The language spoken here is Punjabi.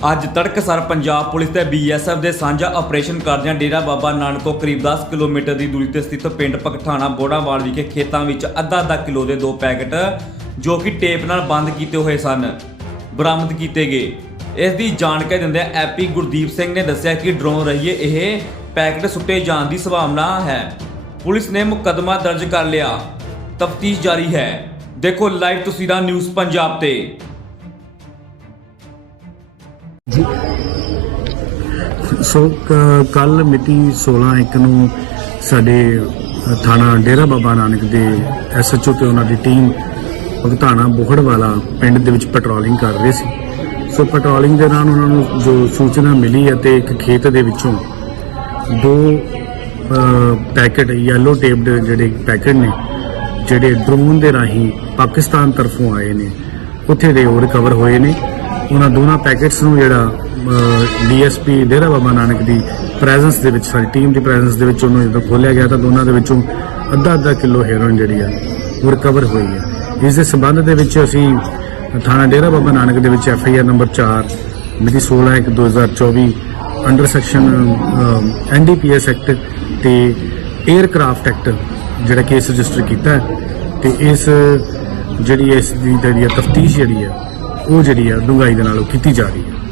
ਅੱਜ ਤੜਕਸਰ ਪੰਜਾਬ ਪੁਲਿਸ ਤੇ ਬੀਐਸਐਫ ਦੇ ਸਾਂਝਾ ਆਪਰੇਸ਼ਨ ਕਰਦਿਆਂ ਡੇਰਾ ਬਾਬਾ ਨਾਨਕ ਤੋਂ ਕਰੀਬ 10 ਕਿਲੋਮੀਟਰ ਦੀ ਦੂਰੀ ਤੇ ਸਥਿਤ ਪਿੰਡ ਪਕਠਾਣਾ ਬੋੜਾਵਾਲ ਵਿਖੇ ਖੇਤਾਂ ਵਿੱਚ ਅੱਧਾ ਅੱਧਾ ਕਿਲੋ ਦੇ ਦੋ ਪੈਕਟ ਜੋ ਕਿ ਟੇਪ ਨਾਲ ਬੰਦ ਕੀਤੇ ਹੋਏ ਸਨ, ਬਰਾਮਦ ਕੀਤੇ ਗਏ। ਇਸ ਦੀ ਜਾਣਕਾਰੀ ਦਿੰਦਿਆਂ ਐਪੀ ਗੁਰਦੀਪ ਸਿੰਘ ਨੇ ਦੱਸਿਆ ਕਿ ਡਰੋਨ ਰਹੀਏ, ਇਹ ਪੈਕਟ ਸੁੱਟੇ ਜਾਣ ਦੀ ਸੰਭਾਵਨਾ ਹੈ। ਪੁਲਿਸ ਨੇ ਮੁਕੱਦਮਾ ਦਰਜ ਕਰ ਲਿਆ। ਤਫਤੀਸ਼ ਜਾਰੀ ਹੈ। ਦੇਖੋ ਲਾਈਵ ਤਸਵੀਰਾਂ ਨਿਊਜ਼ ਪੰਜਾਬ ਤੇ। ਸੋ ਕੱਲ ਮਿਤੀ 16 ਇੱਕ ਨੂੰ ਸਾਡੇ ਥਾਣਾ ਡੇਰਾ ਬਾਬਾ ਨਾਨਕ ਦੇ ਐਸਐਚਓ ਤੇ ਉਹਨਾਂ ਦੀ ਟੀਮ ਭਗਤਾਣਾ ਬੋਹੜ ਵਾਲਾ ਪਿੰਡ ਦੇ ਵਿੱਚ ਪੈਟਰੋਲਿੰਗ ਕਰ ਰਹੇ ਸੀ। ਸੋ ਪੈਟਰੋਲਿੰਗ ਦੇ ਦੌਰਾਨ ਉਹਨਾਂ ਨੂੰ ਜੋ ਸੂਚਨਾ ਮਿਲੀ ਅਤੇ ਇੱਕ ਖੇਤ ਦੇ ਵਿੱਚੋਂ ਦੋ ਅ, ਪੈਕੇਟ ਯੈਲੋ ਟੇਪਡ ਜਿਹੜੇ ਪੈਕੇਟ ਨੇ ਜਿਹੜੇ ਡਰੋਨ ਦੇ ਰਾਹੀਂ ਪਾਕਿਸਤਾਨ ਤਰਫੋਂ ਆਏ ਨੇ ਉੱਥੇ ਦੇ ਉਹ ਰਿਕਵਰ ਹੋਏ ਨੇ। ਉਹਨਾਂ ਦੋਨਾਂ ਪੈਕੇਟਸ ਨੂੰ ਜਿਹੜਾ ਡੀਐਸਪੀ ਡੇਰਾ ਬਾਬਾ ਨਾਨਕ ਦੀ ਪ੍ਰੈਜ਼ੈਂਸ ਦੇ ਵਿੱਚ, ਸਾਡੀ ਟੀਮ ਦੀ ਪ੍ਰੈਜ਼ੈਂਸ ਦੇ ਵਿੱਚ ਉਹਨੂੰ ਜਦੋਂ ਖੋਲਿਆ ਗਿਆ ਤਾਂ ਦੋਨਾਂ ਦੇ ਵਿੱਚੋਂ ਅੱਧਾ ਅੱਧਾ ਕਿਲੋ ਹੈਰੋਇਨ ਜਿਹੜੀ ਆ, ਉਹ ਰਿਕਵਰ ਹੋਈ ਹੈ ਇਸ ਦੇ ਸਬੰਧ ਦੇ ਵਿੱਚ ਅਸੀਂ ਥਾਣਾ ਡੇਰਾ ਬਾਬਾ ਨਾਨਕ ਦੇ ਵਿੱਚ ਐਫ ਆਈ ਆਰ ਨੰਬਰ 4 ਮਿਤੀ 16 ਇੱਕ 2024 ਅੰਡਰ ਸੈਕਸ਼ਨ ਐਨਡੀਪੀਐਸ ਐਕਟ ਤੇ 에ਅਰਕ੍ਰਾਫਟ ਐਕਟ ਜਿਹੜਾ ਕੇਸ ਰਜਿਸਟਰ ਕੀਤਾ ਹੈ ਤੇ ਇਸ ਜਿਹੜੀ ਇਸ ਦੀ ਜਿਹੜੀ ਤਫਤੀਸ਼ ਜਿਹੜੀ ਹੈ ਉਹ ਜਿਹੜੀ ਹੈ ਡੂੰਘਾਈ ਦੇ ਨਾਲ ਉਹ ਕੀਤੀ ਜਾ ਰਹੀ ਹੈ